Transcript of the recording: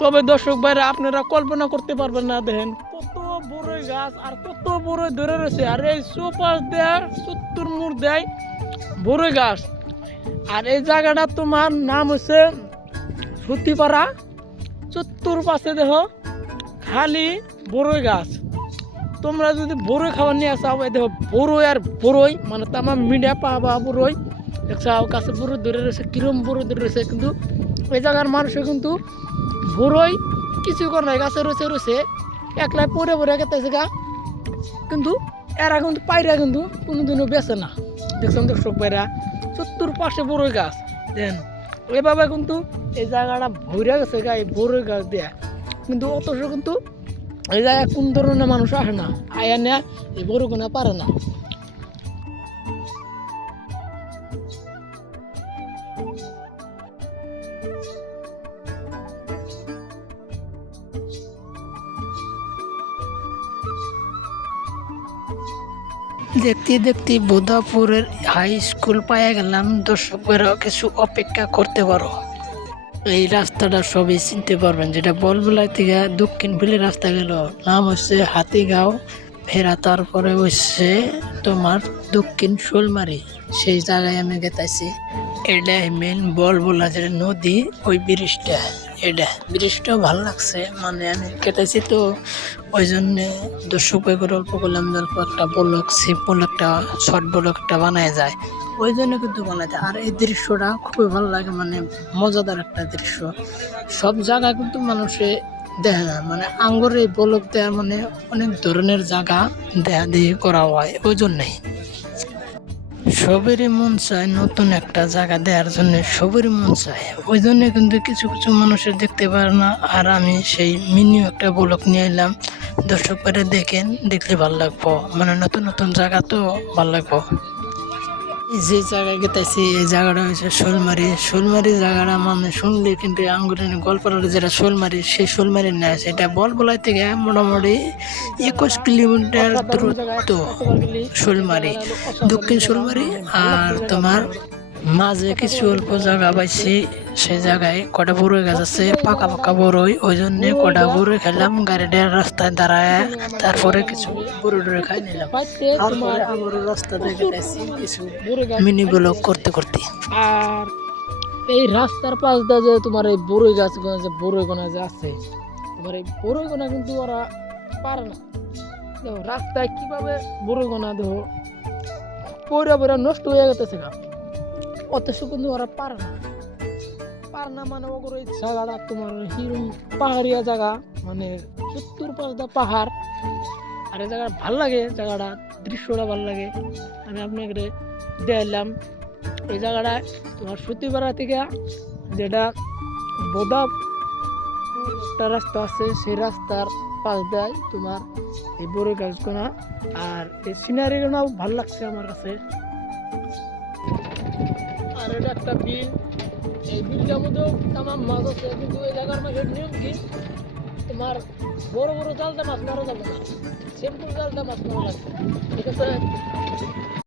তবে দর্শক ভাইরা, আপনারা কল্পনা করতে পারবেন না, দেখেন। কত বড় গাছ আর কত বড় ধরে রয়েছে। আর এই সোপাস দেয়, সত্তর মুড় দেয় বড় গাছ। আর এই জায়গাটা তোমার নাম হচ্ছে সুতিপাড়া। চত্বর পাশে দেখো, খালি বড়ই গাছ। তোমরা যদি বড়ই খাবার নিয়ে আসা এই দেখো বড়ই আর বড়ই মানে তামাম মিডিয়া পাবা বড়ই। দেখছ গাছে বড়ই ধরে রয়েছে, কিরম বড়ই ধরে রয়েছে, কিন্তু এই জায়গার মানুষের কিন্তু বড়ই কিছু করে নাই, গাছে রয়েছে একলাই পরে পরে গেতেছে গা। কিন্তু এরা কিন্তু পায়রা কিন্তু কোনোদিনও বেছে না। দেখছেন দর্শক পায়রা চত্বর পাশে বড়ই গাছ, দেন। এভাবে কিন্তু এই জায়গাটা ভরে গেছে গা, এই বড়ই গাছ দেয়া। কিন্তু অথচ কিন্তু এই জায়গায় কোন ধরনের মানুষ আসে না, আয়া নেয়া এই বড় কোনা পারে না। দেখতে দেখতে বোধাপুরের হাই স্কুল পায়ে গেলাম। দর্শকেরা কিছু অপেক্ষা করতে পারো। এই রাস্তাটা সবই চিনতে পারবেন, যেটা বলবলাই থেকে দক্ষিণ বিলের রাস্তা গেল। নাম হচ্ছে হাতিগাঁও। ফেরা তারপরে হচ্ছে তোমার দক্ষিণ শোলমারি। সেই জায়গায় আমি গেতাছি। এটা মেন বলবলা যেটা নদী, ওই ব্রিজটা এটা ব্রিজটা ভালো লাগছে মানে আমি কেটেছি তো ওই জন্যে দর্শক করে অল্প করলাম অল্প একটা বলক সিম্পল একটা শর্ট বলক একটা বানায় যায়। ওই জন্য কিন্তু বানাতে আর এই দৃশ্যটা খুবই ভালো লাগে মানে মজাদার একটা দৃশ্য। সব জায়গা কিন্তু মানুষে দেখা যায় মানে আঙ্গুর বলক দেওয়ার মানে অনেক ধরনের জায়গা দেয়া, দিয়ে করা হয় ওই জন্যেই সবেরই মন চায় নতুন একটা জায়গা দেওয়ার জন্য সবেরই মন চায়। ওই জন্য কিন্তু কিছু কিছু মানুষের দেখতে পারে না, আর আমি সেই মিনি একটা ব্লক নিয়ে এলাম। দর্শক করে দেখেন, দেখলে ভালো লাগবো। মানে নতুন নতুন জায়গা তো ভালো লাগবো। যে জায়গায় গেতেছি, এই জায়গাটা হচ্ছে শোলমারি। শোলমারি জায়গাটা মানে শুনলে কিন্তু আঙ্গুরের গল্পের যেটা শোলমারি, সেই শোলমারি না, সেটা বল বলবলাই থেকে মোটামুটি একুশ কিলোমিটার দূরত্ব শোলমারি, দক্ষিণ শোলমারি আর তোমার মাঝে কিছু অল্প জায়গা পাইছি, সেই জায়গায় কটা বড়ই গাছ আছে, পাকা পাকা বড়ই। ওই জন্য কটা বড়ই খেলাম গাড়িটার রাস্তায় দাঁড়ায়, তারপরে কিছু বড় ডরে খাই নিলাম। তারপরে আবার রাস্তা দেখে কিছু মিনি ব্লক করতে করতে। আর এই রাস্তার পাশ দিয়ে যে তোমার এই বড়ই গাছ যে বড়ই গোনা যে আছে, তোমার এই বড়ই গোনা কিন্তু ওরা পারে না। দেখো রাস্তায় কীভাবে বড়ই গোনা দেখো পরে পরে নষ্ট হয়ে গেছে গা। অথচ কিন্তু ওরা পারে না। পারে না মানে ওগুলো এই জায়গাটা তোমার হিরুম পাহাড়িয়া জায়গা মানে সত্তর পাঁচটা পাহাড়। আর এই জায়গা ভালো লাগে, জায়গাটা দৃশ্যটা ভালো লাগে। আমি আপনাকে দেখলাম এই জায়গাটা তোমার সতীপাড়া থেকে যেটা বোদা একটা রাস্তা আছে, সেই রাস্তার পাশ দেয় তোমার এই বড় গাছগুনা আর এই সিনারিগুলো ভালো লাগছে আমার কাছে। আর এটা একটা বিল। এই বিলটার মধ্যেও তামাম মাছ আছে, কিন্তু এই জায়গার মাছের নিয়ম কি? তোমার বড় বড় জালটা মাছ মারা যাবে না। সিম্পল জালটা মাছ মারা লাগবে ঠিক আছে?